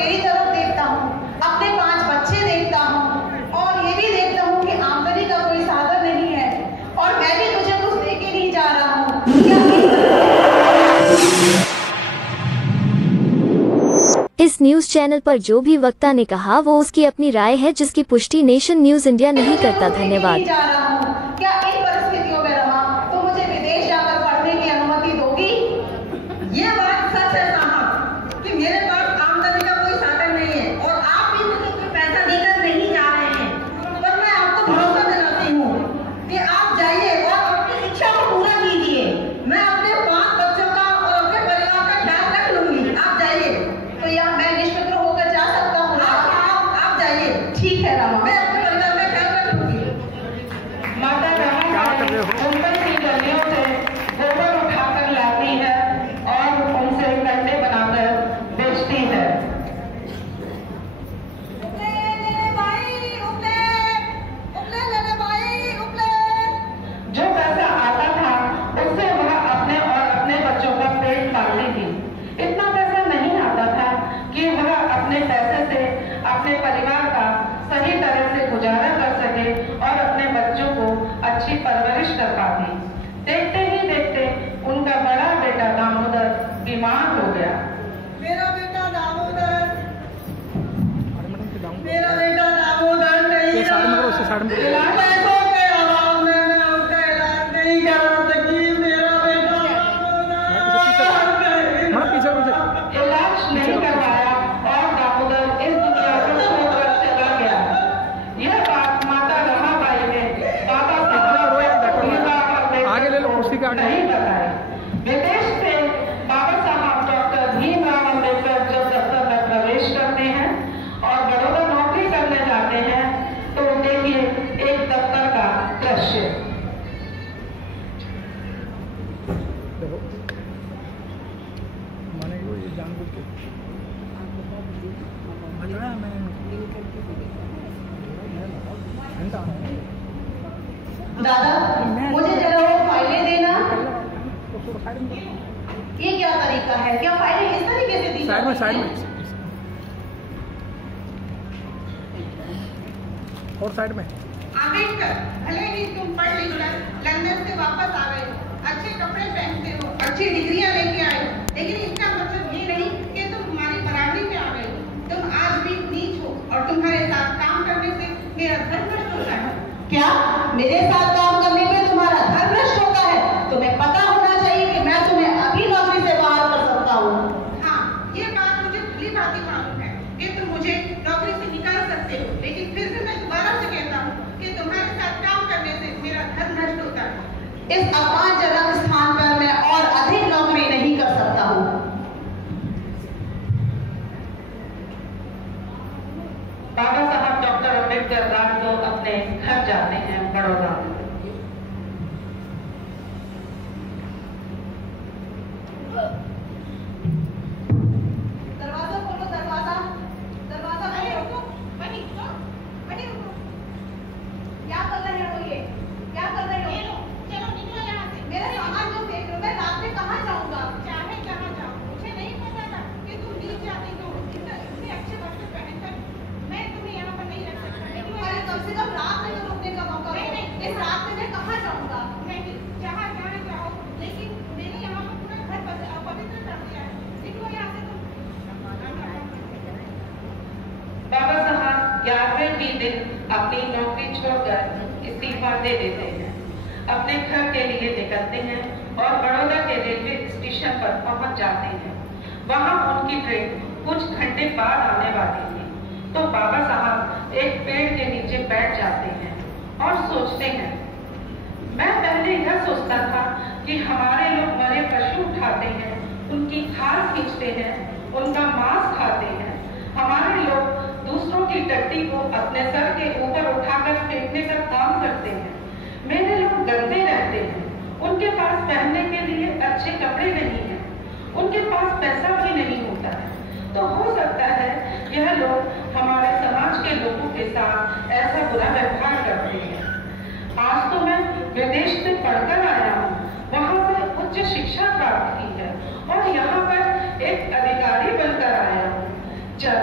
तेरी तरफ देखता हूँ, अपने 5 बच्चे देखता हूँ और ये भी देखता हूँ कि आमदनी का कोई साधन नहीं है और मैं भी तुझे कुछ देके नहीं जा रहा हूँ। इस न्यूज चैनल पर जो भी वक्ता ने कहा वो उसकी अपनी राय है जिसकी पुष्टि नेशन न्यूज इंडिया नहीं करता। धन्यवाद। क्या इन परिस्थितियों में रहा तो मुझे विदेश जाकर पढ़ने की अनुमति दोगी? ये बात सच है साहब कि मेरे पास आमदनी का कोई साधन नहीं है और आप भी मुझे कोई पैसा देकर नहीं जा रहे हैं, पर मैं आपको भरोसा दिलाती हूँ कि आप जाइए और अपनी इच्छा को पूरा कीजिए। मैं अपने 5 बच्चों का और अपने परिवार का ख्याल रख लूंगी। आप जाइए। तो यहाँ मैं निष्फिक्र होकर जा सकता हूँ? आप जाइए। ठीक है रमा, मैं अपने परिवार का ख्याल रख लूंगी। माता मुंबई की गलियों से गोबर उठाकर लाती है और उनसे कंडे बनाकर बेचती है। जो पैसा आता था उससे वह अपने और अपने बच्चों का पेट पालती थी। इतना पैसा नहीं आता था कि वह अपने पैसे से अपने परिवार का सही तरह से गुजारा कर सके और अपने बच्चों को अच्छी परवरिश कर पाती। देखते ही देखते उनका बड़ा बेटा दामोदर बीमार हो गया। मेरा बेटा दामोदर नहीं है। पैसों के अभाव में मैं उसका इलाज नहीं करा सकी। मेरा बेटा इलाज नहीं करवाया और दामोदर इस दुनिया को छोड़कर चला गया। यह बात माता रमाबाई ने बाबा साहब नहीं बताई। विदेश से बाबा साहब डॉक्टर भीमराव अम्बेडकर जब दफ्तर में प्रवेश करते हैं और बड़ौदा नौकरी करने जाते हैं तो देखिए एक दफ्तर का दृश्य। दादा मुझे जरा वो फाइलें देना। ये क्या तरीका है? क्या फाइलें इस तरीके से दी जाती हैं? साइड में और साइड में। आंबेडकर, भले ही तुम पढ़ लिख कर लंदन से वापस आ गए, अच्छे कपड़े पहनते हो, अच्छी डिग्रियां लेके आए, लेकिन इसका मतलब ये नहीं कि तुम हमारी बराबरी पे आ गए। तुम आज भी नीच हो और तुम्हारे साथ काम करने से मेरा धर्म नष्ट होता है। क्या मेरे साथ काम करने पे तुम्हारा धर्म नष्ट होता है? तुम्हें पता होना चाहिए कि मैं तुम्हें अभी नौकरी से बाहर कर सकता हूँ। हाँ, ये बात मुझे भली भांति मालूम है कि तुम मुझे नौकरी से निकाल सकते हो, लेकिन फिर भी मैं दोबारा से कहता हूँ कि तुम्हारे साथ काम करने से मेरा धर्म नष्ट होता है। इस अपमानजनक स्थान पर मैं और अधिक नौकरी नहीं कर सकता हूँ। बाबा साहब डॉक्टर अम्बेडकर रात को अपने घर जाते हैं बड़ौदा। दरवाजा खोलो, दरवाजा खोलो। क्या कर रहे हो? ये क्या कर रहे हो? चलो निकलो यहाँ से। मेरा सामान जो फेंक रहे हो, मैं रात में कहाँ जाऊंगा? चाहे कहाँ जाओ, मुझे नहीं पता था कि तुम नीचे जाती हो। इतने अच्छे वस्त्र पहनकर मैं तुम्हें यहाँ पर नहीं रख सकता। लेकिन अरे कम से कम रात में तो रुकने का मौका दो। इस रात में मैं कहाँ जाऊंगा? नहीं, जहाँ जाना चाहो, लेकिन मैंने यहाँ पर पूरा घर पवित्र कर दिया है। निकलो यहाँ से तुम। बाबा साहब 11वें भी दिन अपनी नौकरी छोड़कर इस्तीफा दे देते हैं, अपने घर के लिए निकलते हैं और बड़ौदा के रेलवे स्टेशन पर पहुंच जाते हैं। वहां उनकी ट्रेन कुछ घंटे बाद आने वाली थी तो बाबा साहब एक पेड़ के नीचे बैठ जाते हैं और सोचते हैं। मैं पहले यह सोचता था कि हमारे लोग मरे पशु उठाते हैं, उनकी खाल खींचते हैं, उनका मांस खाते हैं। हमारे लोग दूसरों की टट्टी को अपने सर के ऊपर उठाकर फेंकने का काम करते हैं। मेरे लोग गंदे रहते हैं, उनके पास पहनने के लिए अच्छे कपड़े नहीं हैं, उनके पास पैसा भी नहीं होता है। तो हो सकता है यह लोग हमारे समाज के लोगों के साथ ऐसा बुरा व्यवहार करते हैं। आज तो मैं विदेश से पढ़कर आया हूँ, वहाँ से उच्च शिक्षा प्राप्त की है और यहाँ पर एक अधिकारी बनकर आया हूँ। जब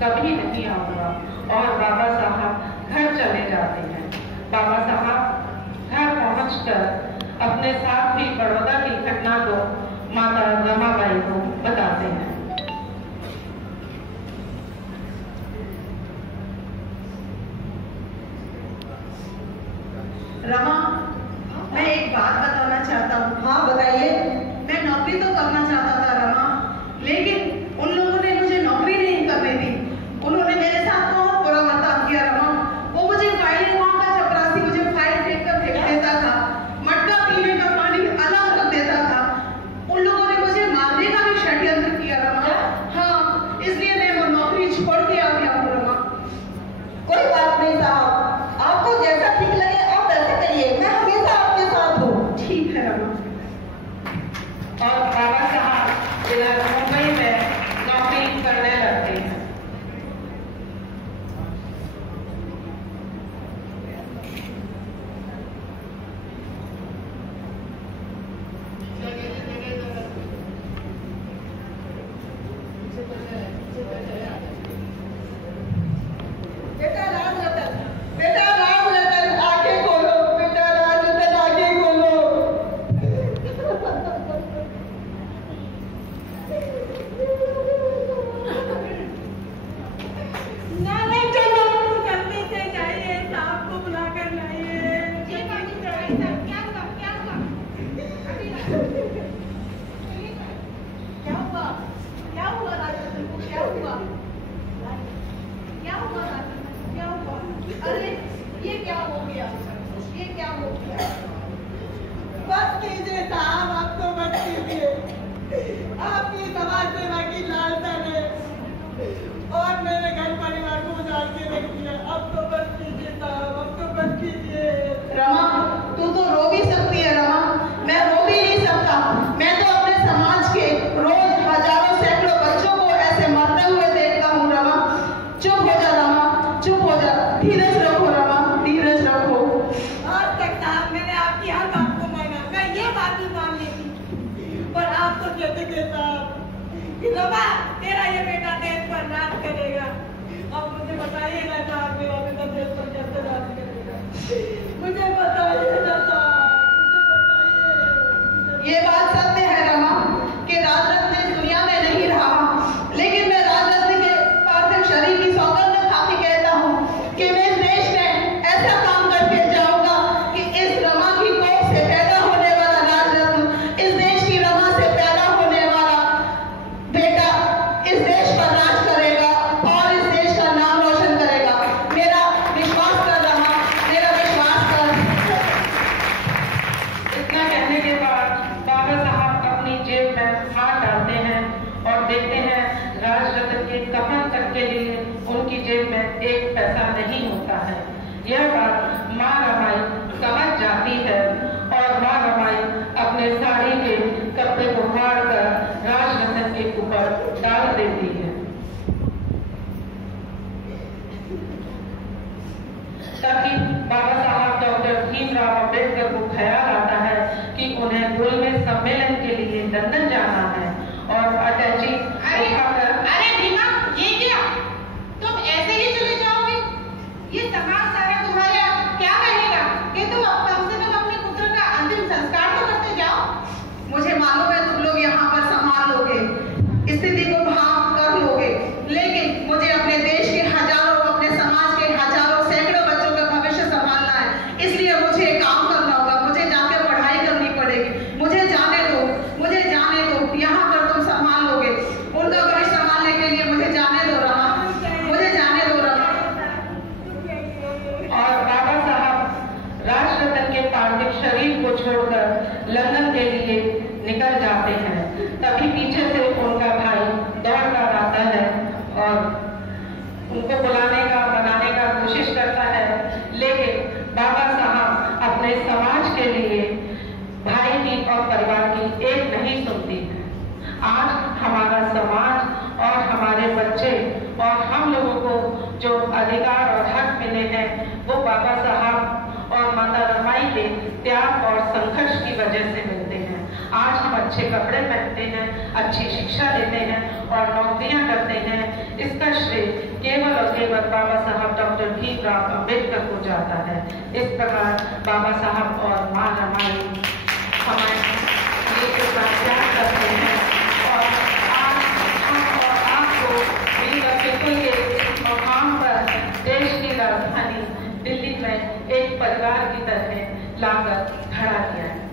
कभी नहीं आऊंगा। और बाबा साहब घर चले जाते हैं। बाबा साहब घर पहुंचकर अपने साथ ही बड़ौदा की घटना को माता रमाबाई को बताते हैं। रमा, मैं एक बात बताना चाहता हूँ। हाँ बताइए। मैं नौकरी तो करना चाहता था रमा, लेकिन उन लोगों ने मुझे नौकरी नहीं करने दी। उन्होंने मेरे साथ बहुत बुरा बर्ताव किया रमा। वो मुझे फाइल, वहाँ का चपरासी मुझे फाइल फेंक देता था, मटका पीने का पानी अलग रख देता था। उन लोगों ने मुझे मारने का भी षड्यंत्र किया रमा। हाँ, इसलिए मैं वो नौकरी छोड़ के आ गया हूँ रमा। कोई बात नहीं साहब, आपको जैसा ठीक लगे आप वैसे करिए, मैं हमेशा आपके साथ हूँ। ठीक है रमा। और बाबा साहब इधर मुंबई में नौकरी करने लगते हैं। बेटा राजरतन, बेटा राजरतन, आंखें खोलो, बेटा राजरतन, आंखें खोलो। नहीं चलो, जल्दी से जाइए, साहब को बुला कर लाइए। क्या हुआ? क्या हुआ? क्या हुआ? क्या हुआ राजरतन को? क्या हुआ? क्या हुआ राजरतन? क्या हुआ? अरे ये क्या हो गया? ये क्या हो गया? बस कीजिए साहब, आपको बस कीजिए। आपकी समाज सेवा की लालसा ने और मेरे घर परिवार को उजाड़ के रख दिया। अब तो बस कीजिए साहब, अब तो बस कीजिए। रमा, तू तो रो भी सकती है रमा, मैं रो भी नहीं सकता। मैं तो अपने समाज के रोज हजारों सैकड़ों बच्चों को ऐसे मरते हुए देखता हूँ रमा। चुप हो जा रमा, चुप हो जा, धीरज रखो रमा, धीरज रखो। आज तक साहब मैंने आपकी हर बात को माना, मैं ये बात ही मान लेती, पर आप तो कहते थे साहब कि बाबा तेरा ये बेटा देश पर राज करेगा। अब मुझे बताइए ना साहब, मेरा बेटा देश पर कैसे राज करेगा? मुझे बताइए ना साहब, मुझे बताइए। ये बात सत्य है रमा कि राजरत्न इस दुनिया में नहीं रहा, लेकिन मैं राजरत्न के पार्थिव शरीर की सौगंध खा के कहता हूँ कि मैं इस देश में ऐसा काम करके जाऊंगा कि इस रमा की कोख से पैदा होने वाला राजरत्न, इस देश की रमा से पैदा होने वाला बेटा इस देश पर राज करेगा और इस देश का नाम रोशन करेगा। मेरा विश्वास कर रमा, मेरा विश्वास कर। इतना कहने के बाद बाबा साहब अपनी जेब में हाथ डालते हैं और देखते हैं राजरत्न के कफन तक के लिए उनकी जेब में एक पैसा नहीं होता है। यह बात माँ रमाई समझ जाती है और माँ रमाई अपने साड़ी के कपड़े को फाड़ कर राजरत्न के ऊपर डाल देती है। तभी बाबा साहब डॉक्टर भीमराव अम्बेडकर को ख्याल आता है कि उन्हें गोलमेज सम्मेलन के लिए लंदन जाना है और अटैची उठाकर अरे भीमा, ये क्या? तुम ऐसे ही चले जाओगे? ये समाज सारा तुम्हारा क्या कहेगा कि तुम कम से कम अपने पुत्र का अंतिम संस्कार तो करते जाओ। मुझे मालूम है तुम लोग यहाँ पर संभाल लोगे, स्थिति को भाप कर लोगे, लेकिन मुझे अपने देश के हजारों, अपने समाज के हजारों सैकड़ों बच्चों का भविष्य संभालना है। इसलिए मुझे काम करना होगा, मुझे जाकर पढ़ाई करनी पड़ेगी। मुझे जाने दो, मुझे जाने दो। यहाँ पर तुम संभाल लोगे, उनका भविष्य संभालने के लिए मुझे जाने दो रमा, मुझे जाने दो रमा। और बाबा साहब राजरत्न के पार्थिव शरीर को छोड़कर लंदन के लिए निकल जाते हैं। तभी पीछे से उनका भाई दौड़ कर आता है और उनको बुलाने का, मनाने का कोशिश करता है, लेकिन बाबा साहब अपने समाज के लिए भाई की और परिवार की एक नहीं सुनती है। आज हमारा समाज और हमारे बच्चे और हम लोगों को जो अधिकार और हक मिले हैं वो बाबा साहब और माता रमाई के त्याग और संघर्ष की वजह से मिलते हैं। आज हम अच्छे कपड़े पहनते हैं, अच्छी शिक्षा लेते हैं और नौकरियां करते हैं। इसका श्रेय केवल और केवल बाबा साहब डॉक्टर भीमराव अम्बेडकर को जाता है। इस प्रकार बाबा साहब और माँ रमाई हमारे के साथ प्यार करते हैं और आज हम और आपको वीर अम्बेडकर के मकाम पर देश की राजधानी दिल्ली में एक परिवार की तरह लाकर खड़ा किया है।